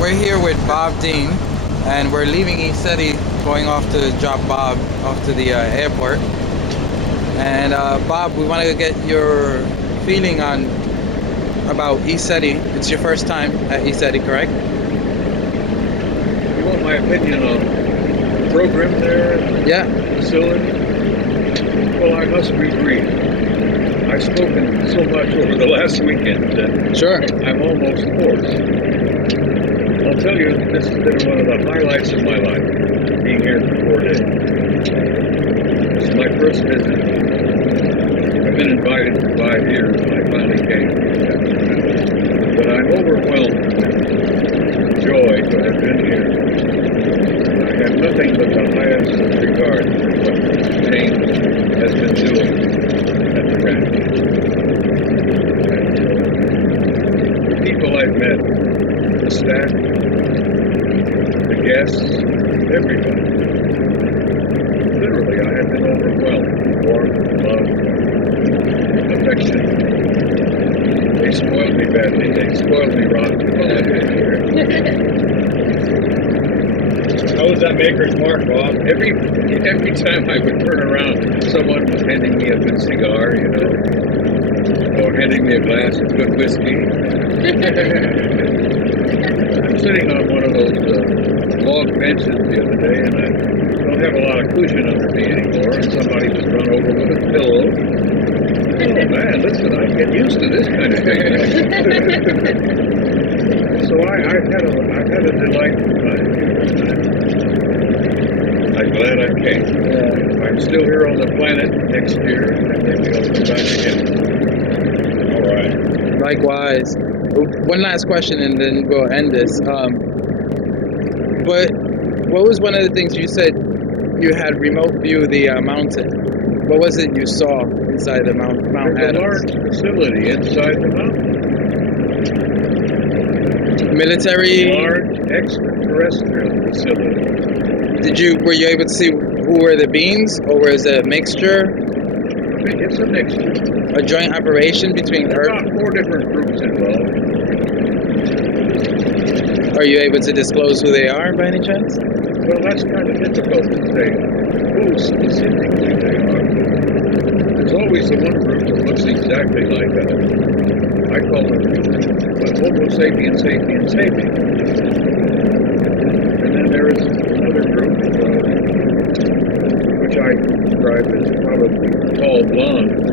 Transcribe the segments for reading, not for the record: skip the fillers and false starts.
We're here with Bob Dean, and we're leaving ECETI, going off to drop Bob off to the airport. And Bob, we want to get your feeling on about ECETI. It's your first time at ECETI, correct? You want my opinion on the program there? Yeah. Facility? Well, I must be brief. I've spoken so much over the last weekend that Sure. I'm almost hoarse. I'll tell you, this has been one of the highlights of my life, being here for 4 days. This is my first visit. I've been invited for 5 years, and I finally came. But I'm overwhelmed with joy to have been here. I have nothing but the highest regard for what James has been doing at the ranch. The people I've met, the staff, the guests, everybody. Literally, I have been overwhelmed with warmth, love, affection. They spoiled me badly. They spoiled me rotten while I've been here. How was that maker's mark, Bob? Every time I would turn around, someone was handing me a good cigar, you know, or handing me a glass of good whiskey. I'm sitting on one of those log benches the other day, and I don't have a lot of cushion under me anymore, and somebody was run over with a pillow. Oh man, listen, I get used to this kind of thing. So I've had a delightful time. I'm glad I came. I'm still here on the planet next year, and maybe I'll come back again. All right. Likewise. One last question, and then we'll end this. But what was one of the things you said you had remote view the mountain? What was it you saw inside the Mount There's Adams? a large facility inside the mountain. Military. Large extraterrestrial facility. Were you able to see who were the beings, or was it a mixture? I think it's a mixture. A joint operation between There are Earth? about 4 different groups involved. Are you able to disclose who they are by any chance? Well, that's kind of difficult to say who specifically they are. There's always the one group that looks exactly like us. I call them Homo sapiens sapiens sapiens. And then there is another group, which I describe as probably tall blondes,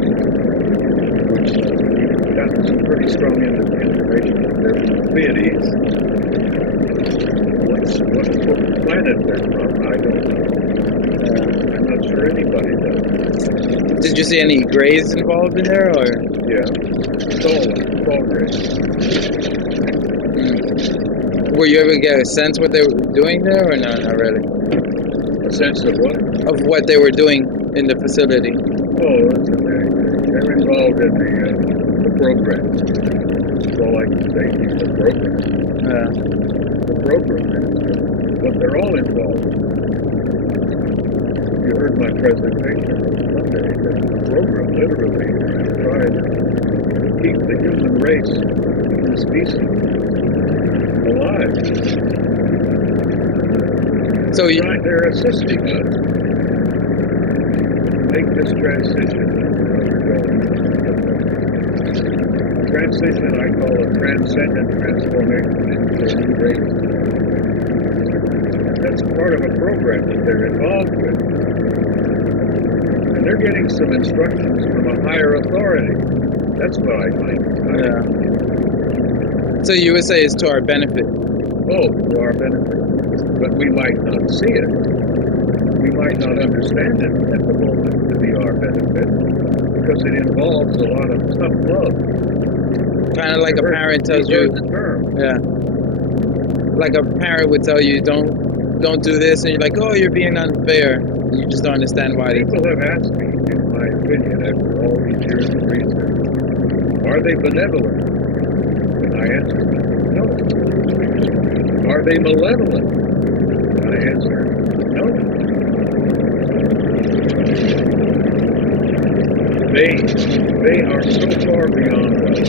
which we've gotten some pretty strong information that they're from the Pleiades. What planet they're from, I don't know. I'm not sure anybody does. Did you see any grays involved in there, or? Yeah, tall grays. Were you able to get a sense what they were doing there, or not really? A sense of what? Of what they were doing in the facility. Oh, they're involved in the program. That's all I can say. The program. The program. But they're all involved. You heard my presentation on Sunday. The program literally tries to keep the human race, the species, alive. So They're assisting us make this transition that we're undergoing. Transition I call a transcendent transformation into a new race. That's part of a program that they're involved with. And they're getting some instructions from a higher authority. That's what I find. yeah. So you would say it's to our benefit. Oh, to our benefit. But we might not see it. We might not understand it at the moment to be our benefit, because it involves a lot of tough love. Kind of like a parent tells you. The term. Yeah. Like a parent would tell you, don't do this, and you're like, oh, you're being unfair. You just don't understand why. People have asked me, in my opinion, after all these years of research, are they benevolent? And I answer, no. Are they malevolent? And I answer, no. They are so far beyond us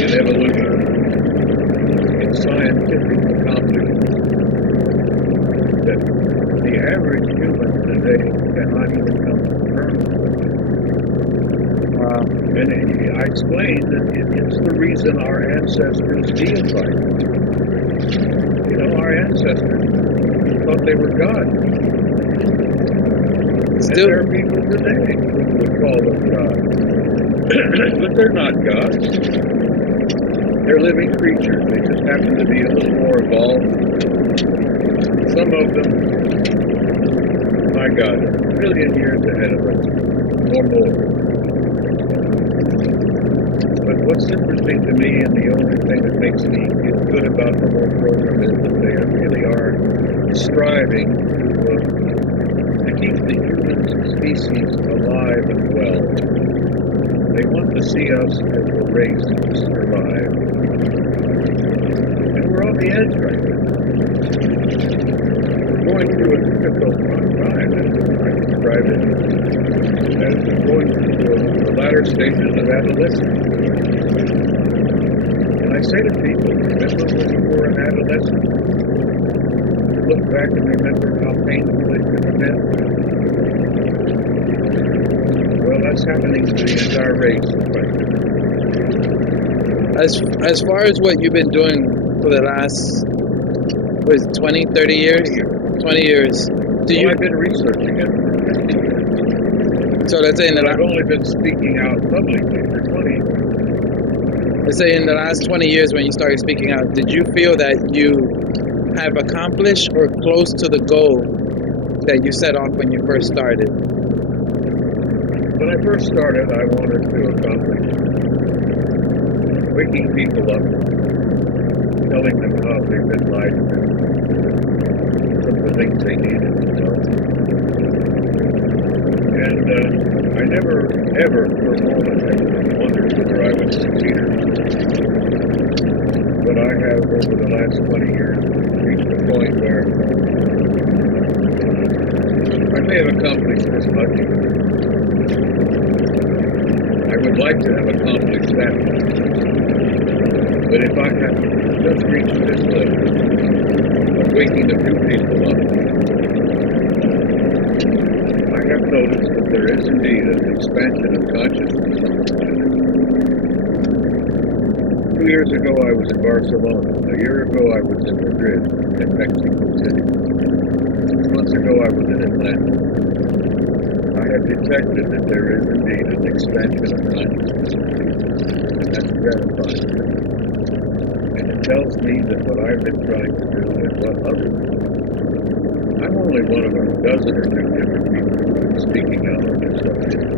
in evolution, in scientific accomplishment that the average human today cannot even come to terms with. And I explained that it's the reason our ancestors deified. You know, our ancestors thought they were God. Still, and there are people today who would call them God. But they're not gods. They're living creatures. They just happen to be a little more evolved. Some of them, my God, a million years ahead of us, or more. But what's interesting to me, and the only thing that makes me feel good about the whole program, is that they really are striving to keep the human species alive and well. They want to see us as a race survive. And we're on the edge right now. We're going through a difficult time, and I describe it as going through the latter stages of adolescence. And I say to people, remember when you were an adolescent? Look back and remember how painful it could have been. Well, that's happening to the entire race right now. as far as what you've been doing for the last, what is it, 20, 30 years? 20 years. I've been researching it for 50 years. So let's say I've only been speaking out publicly for 20 years. Let's say in the last 20 years when you started speaking out, did you feel that you have accomplished or close to the goal that you set off when you first started? When I first started, I wanted to accomplish waking people up, telling them how they've been lied to, some of the things they needed to know. And I never, ever for a moment wondered whether I would succeed or not. But I have, over the last 20 years, reached a point where I may have accomplished this much. I would like to have accomplished that much. But if I have just reached this level of waking a few people up, I have noticed that there is indeed an expansion of consciousness on the planet. 2 years ago I was in Barcelona. A year ago I was in Madrid, in Mexico City. 6 months ago I was in Atlanta. I have detected that there is indeed an expansion of consciousness. That's gratifying. And it tells me that what I've been trying to do and what others do. I'm only one of a dozen or two different people speaking out on this subject.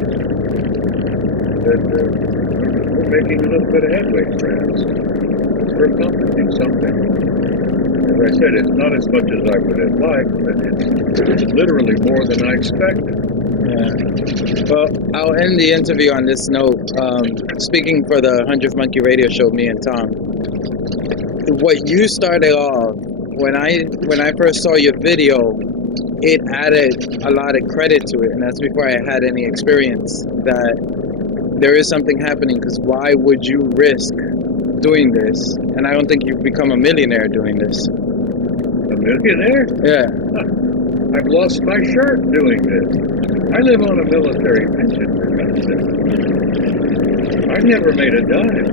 That we're making a little bit of headway, friends. We're accomplishing something. As I said, it's not as much as I would have liked, but it's literally more than I expected. Yeah. Well, I'll end the interview on this note. Speaking for the 100th Monkey Radio Show, me and Tom, what you started off, when I first saw your video, it added a lot of credit to it, and that's before I had any experience that there is something happening, because why would you risk doing this? And I don't think you've become a millionaire doing this. A millionaire? Yeah. I've lost my shirt doing this. I live on a military pension, for God's sake. I've never made a dime.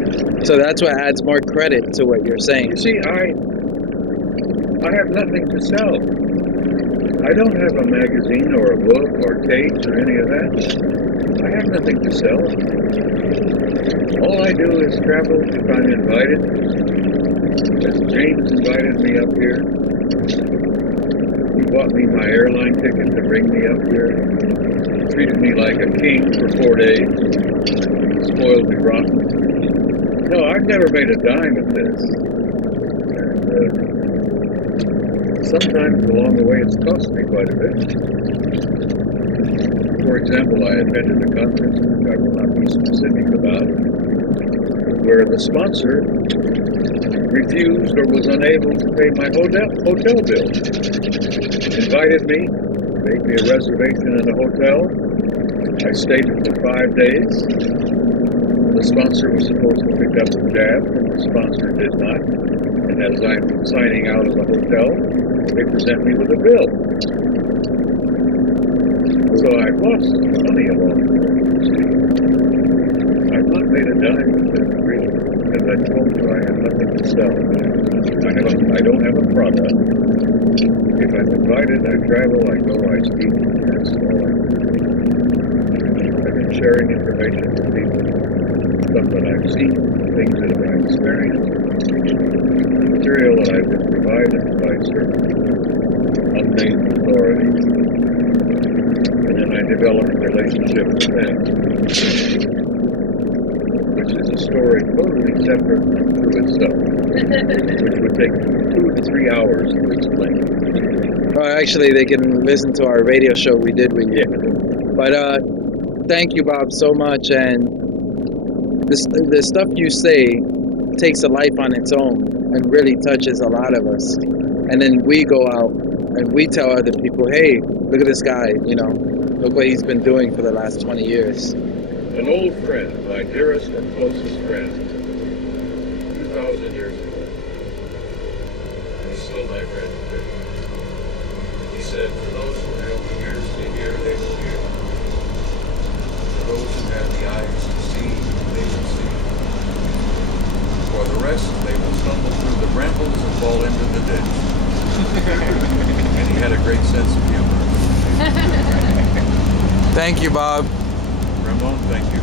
So that's what adds more credit to what you're saying. You see, I have nothing to sell. I don't have a magazine or a book or tapes or any of that. I have nothing to sell. All I do is travel if I'm invited. As James invited me up here, he bought me my airline ticket to bring me up here. He treated me like a king for 4 days. Spoiled me rotten. No, I've never made a dime at this. And sometimes along the way it's cost me quite a bit. For example, I attended a conference, which I will not be specific about, where the sponsor refused or was unable to pay my hotel bill. Invited me, made me a reservation in a hotel. I stayed for 5 days. The sponsor was supposed to pick up the tab, and the sponsor did not. And as I'm signing out of the hotel, they present me with a bill. So I've lost some money along the way. I've not made a dime with this really. As I told you, I have nothing to sell. I don't have a product. If I'm invited, I travel, I go, I speak, that's all I do. I've been sharing information with people, stuff that I've seen, things that I've experienced, material that I've been provided by certain unnamed authorities. And then I develop a relationship with them, which is a story totally separate to itself, which would take 2 to 3 hours to explain. Well, actually, they can listen to our radio show we did with you. But thank you, Bob, so much. And the stuff you say takes a life on its own and really touches a lot of us. And then we go out and we tell other people, hey, look at this guy, you know, look what he's been doing for the last 20 years. An old friend, my dearest and closest friend, 2,000 years ago, he's still my friend today. He said, for those who have the ears to hear, they will hear. For those who have the eyes to see, they will see. For the rest, they will stumble through the brambles and fall into the ditch. And he had a great sense of humor. Thank you, Bob. Ramon, thank you.